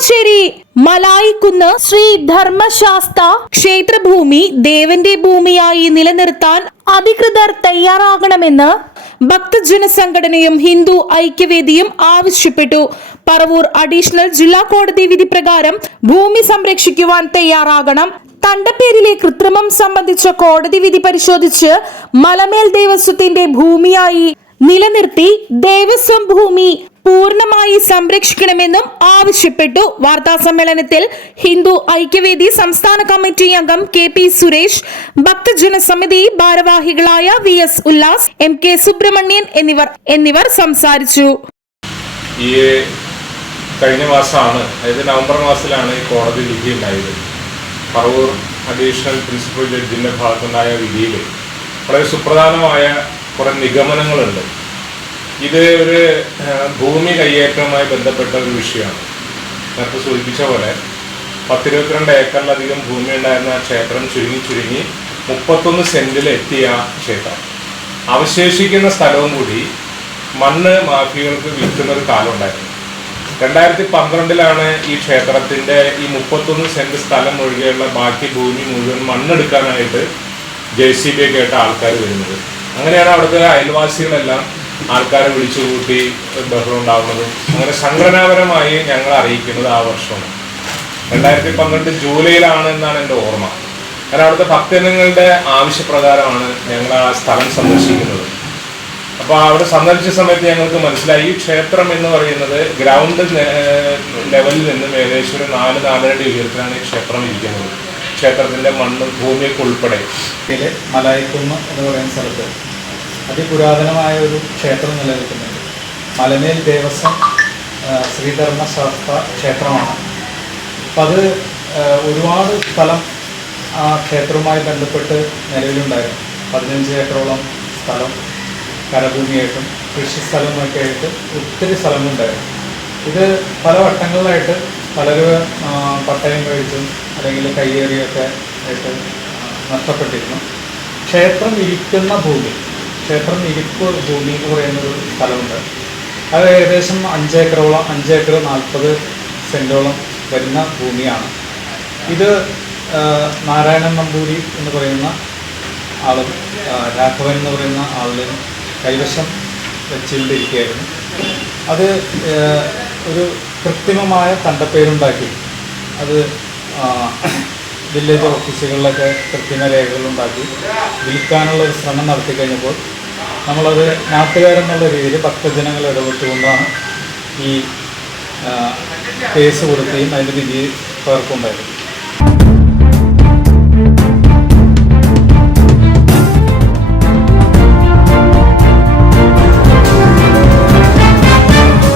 കളമശ്ശേരി മലായിക്കുന്ന് ശ്രീ ധർമ്മശാസ്ത ക്ഷേത്രഭൂമി ദേവന്റെ ഭൂമിയായി നിലനിർത്താൻ അധികൃതർ തയ്യാറാകണമെന്ന് ഭക്തജന സംഘടനയും ഹിന്ദു ഐക്യവേദിയും ആവശ്യപ്പെട്ടു. പറവൂർ അഡീഷണൽ ജില്ലാ കോടതി വിധി പ്രകാരം ഭൂമി സംരക്ഷിക്കുവാൻ തയ്യാറാകണം. തണ്ടപ്പേരിലെ കൃത്രിമം സംബന്ധിച്ച കോടതി വിധി പരിശോധിച്ച് മലമേൽ ദേവസ്വത്തിന്റെ ഭൂമിയായി നിലനിർത്തി ദേവസ്വം ഭൂമി പൂർണ്ണമായി സംരക്ഷിക്കണമെന്നും ആവശ്യപ്പെട്ടു. വാർത്താ സമ്മേളനത്തിൽ ഹിന്ദു ഐക്യവേദി സംസ്ഥാന കമ്മിറ്റി അംഗം KP സുരേഷ്, ഭക്തജന സമിതി ഭാരവാഹികളായ VS ഉല്ലാസ്, MK സുബ്രഹ്മണ്യൻ എന്നിവർ സംസാരിച്ചു. ഈ കഴിഞ്ഞ മാസമാണ്, അതായത് നവംബർ മാസത്തിലാണ് ഈ കോടതി വിധി ഉണ്ടായത്. പറവൂർ അഡീഷണൽ പ്രിൻസിപ്പൽ ജഡ്ജിന്റെ ഭാഗത്തുണ്ടായ വിധിയിൽ വളരെ സുപ്രധാനമായ കുറെ നിഗമനങ്ങളുണ്ട്. ഇത് ഒരു ഭൂമി കയ്യേറ്റവുമായി ബന്ധപ്പെട്ട ഒരു വിഷയമാണ്. നേരത്തെ സൂചിപ്പിച്ച പോലെ 10-22 ഏക്കറിലധികം ഭൂമി ഉണ്ടായിരുന്ന ക്ഷേത്രം ചുരുങ്ങി 31 സെന്റിൽ എത്തിയ ക്ഷേത്രം. അവശേഷിക്കുന്ന സ്ഥലവും കൂടി മണ്ണ് മാഫിയകൾക്ക് വിൽക്കുന്ന ഒരു കാലം ഉണ്ടായിരുന്നു. 2012 ഈ ക്ഷേത്രത്തിന്റെ ഈ 31 സെന്റ് സ്ഥലം ഒഴികെയുള്ള ബാക്കി ഭൂമി മുഴുവൻ മണ്ണെടുക്കാനായിട്ട് JCB ഒക്കെ ആയിട്ട് ആൾക്കാർ വരുന്നത്. അങ്ങനെയാണ് അവിടുത്തെ അയൽവാസികളെല്ലാം ആൾക്കാരെ വിളിച്ചുകൂട്ടി ബഹളം ഉണ്ടാകുന്നതും അങ്ങനെ സംഘടനാപരമായി ഞങ്ങൾ അറിയിക്കുന്നത് ആ വർഷമാണ്. 2012 ജൂലൈയിലാണ് എന്നാണ് എൻ്റെ ഓർമ്മ. കാരണം അവിടുത്തെ ഭക്തജനങ്ങളുടെ ആവശ്യപ്രകാരമാണ് ഞങ്ങൾ ആ സ്ഥലം സന്ദർശിക്കുന്നത്. അപ്പോൾ അവിടെ സന്ദർശിച്ച സമയത്ത് ഞങ്ങൾക്ക് മനസ്സിലായി ഈ ക്ഷേത്രം എന്ന് പറയുന്നത് ഗ്രൗണ്ട് ലെവലിൽ നിന്നും ഏകദേശം ഒരു 4-4.5 അടി ഉയരത്തിലാണ് ഈ ക്ഷേത്രം ഇരിക്കുന്നത്. ക്ഷേത്രത്തിന്റെ മണ്ണ് ഭൂമിയൊക്കെ ഉൾപ്പെടെ മലായിക്കുന്ന് എന്ന് പറയുന്ന സ്ഥലത്ത് അതിപുരാതനമായ ഒരു ക്ഷേത്രം നിലനിൽക്കുന്നുണ്ട്. മലമേൽ ദേവസ്വം ശ്രീധർമ്മശാസ്ത്ര ക്ഷേത്രമാണ്. അപ്പം അത് ഒരുപാട് സ്ഥലം ആ ക്ഷേത്രവുമായി ബന്ധപ്പെട്ട് നിലവിലുണ്ടായിരുന്നു. 15 ഏക്കറോളം സ്ഥലം കരഭൂമിയായിട്ടും കൃഷി സ്ഥലമൊക്കെ ആയിട്ട് ഒത്തിരി സ്ഥലങ്ങളുണ്ടായിരുന്നു. ഇത് പല വട്ടങ്ങളിലായിട്ട് പലരും പട്ടയം കഴിച്ചും അല്ലെങ്കിൽ കയ്യേറിയൊക്കെ ആയിട്ട് നഷ്ടപ്പെട്ടിരുന്നു. ക്ഷേത്രം ഇരിക്കുന്ന ഭൂമി, ക്ഷേത്രം ഇരിപ്പ് ഭൂമി എന്ന് പറയുന്നൊരു സ്ഥലമുണ്ട്. അത് ഏകദേശം 5 ഏക്കർ 40 സെൻറ്റോളം വരുന്ന ഭൂമിയാണ്. ഇത് നാരായണൻ നമ്പൂരി എന്ന് പറയുന്ന ആളും രാഘവൻ എന്ന് പറയുന്ന ആളും കൈവശം വെച്ചിരിക്കുകയായിരുന്നു. അത് ഒരു കൃത്രിമമായ തണ്ടപ്പേരുണ്ടാക്കി അത് വില്ലേജ് ഓഫീസുകളിലൊക്കെ കൃത്രിമ രേഖകളുണ്ടാക്കി വിൽക്കാനുള്ള ഒരു ശ്രമം നടത്തി കഴിഞ്ഞപ്പോൾ നമ്മളത് നാട്ടുകാരെന്നുള്ള രീതിയിൽ ഭക്തജനങ്ങൾ ഇടപെട്ടുകൊണ്ടാണ് ഈ കേസ് കൊടുക്കുകയും അതിൻ്റെ വിധി പകർപ്പുണ്ടായത്.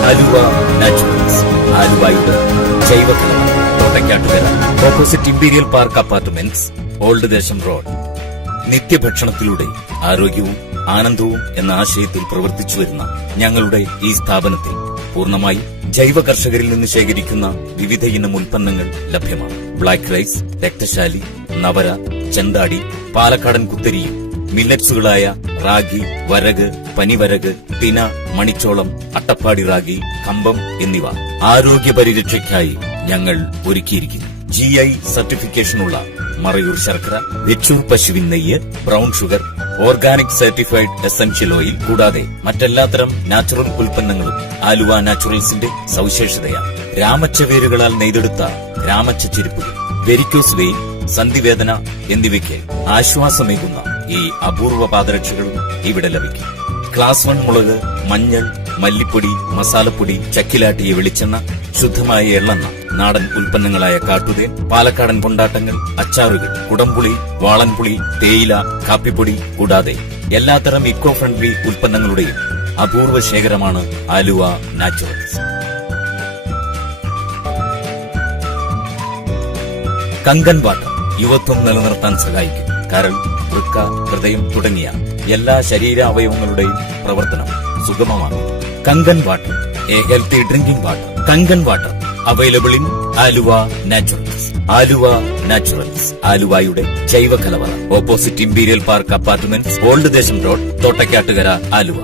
ആലുവ നാച്ചുറൽസ്, ആലുവയുടെ ജൈവകലം, Thottakkattukara, opposite imperial park apartments, old Desom road. നിത്യഭക്ഷണത്തിലൂടെ ആരോഗ്യവും ആനന്ദവും എന്ന ആശയത്തിൽ പ്രവർത്തിച്ചു വരുന്ന ഞങ്ങളുടെ ഈ സ്ഥാപനത്തിൽ പൂർണ്ണമായി ജൈവ കർഷകരിൽ നിന്ന് ശേഖരിക്കുന്ന വിവിധ ഇനം ഉൽപ്പന്നങ്ങൾ ലഭ്യമാണ്. ബ്ലാക്ക് റൈസ്, രക്തശാലി, നവര, ചെന്താടി, പാലക്കാടൻ കുത്തരിയും മില്ലറ്റ്സുകളായ റാഗി, വരക്, പനിവരക്, തിന, മണിച്ചോളം, അട്ടപ്പാടി റാഗി, കമ്പം എന്നിവ ആരോഗ്യ പരിരക്ഷയ്ക്കായി ഞങ്ങൾ ഒരുക്കിയിരിക്കുന്നു. GI സർട്ടിഫിക്കേഷനുള്ള മറയൂർ ശർക്കര, വെച്ചൂർ പശുവിൻ നെയ്യ്, brown sugar, organic certified essential oil കൂടാതെ മറ്റെല്ലാത്തരം നാച്ചുറൽ ഉൽപ്പന്നങ്ങളും ആലുവ നാച്ചുറൽസിന്റെ സവിശേഷതയാണ്. രാമച്ച വേരുകളാൽ നെയ്തെടുത്ത രാമച്ച ചെരുപ്പുകൾ, വെരിക്കോസ് വെയിൻ, സന്ധിവേദന എന്നിവയ്ക്ക് ആശ്വാസമേകുന്ന ഈ അപൂർവ പാദരക്ഷകളും ഇവിടെ ലഭിക്കും. ക്ലാസ് 1 മുളക്, മഞ്ഞൾ, മല്ലിപ്പൊടി, മസാലപ്പൊടി, ചക്കിലാട്ടിയ വെളിച്ചെണ്ണ, ശുദ്ധമായ എള്ളെണ്ണ, നാടൻ ഉൽപ്പന്നങ്ങളായ കാട്ടുതേൻ, പാലക്കാടൻ കൊണ്ടാട്ടങ്ങൾ, അച്ചാറുകൾ, കുടംപുളി, വാളൻപുളി, തേയില, കാപ്പിപ്പൊടി കൂടാതെ എല്ലാത്തരം ഇക്കോ ഫ്രണ്ട്ലി ഉൽപ്പന്നങ്ങളുടെയും അപൂർവ ശേഖരമാണ് ആലുവ നാച്ചുറൽസ്. കങ്കൻ വാട്ടർ യുവത്വം നിലനിർത്താൻ സഹായിക്കും. കരൾ, വൃക്ക, ഹൃദയം തുടങ്ങിയ എല്ലാ ശരീരാവയവങ്ങളുടെയും പ്രവർത്തനം സുഗമമാണ്. Kangen water, a healthy drinking water. Kangen water available in Aluva naturals. Aluva naturals, ആലുവയുടെ ജൈവ കലവറ, opposite imperial park apartments, old Desom road, Thottakkattukara, Aluva.